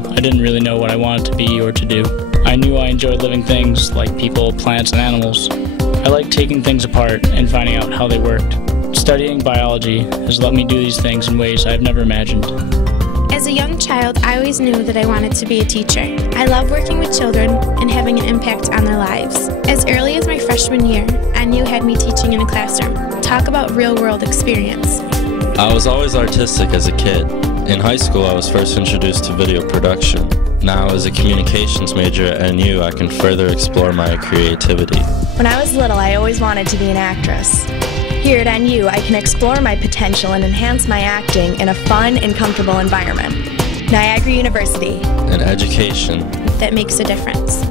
school, I didn't really know what I wanted to be or to do. I knew I enjoyed living things like people, plants, and animals. I liked taking things apart and finding out how they worked. Studying biology has let me do these things in ways I've never imagined. As a young child, I always knew that I wanted to be a teacher. I love working with children and having an impact on their lives. As early as my freshman year, NU had me teaching in a classroom. Talk about real-world experience. I was always artistic as a kid. In high school, I was first introduced to video production. Now, as a communications major at NU, I can further explore my creativity. When I was little, I always wanted to be an actress. Here at NU, I can explore my potential and enhance my acting in a fun and comfortable environment. Niagara University. An education that makes a difference.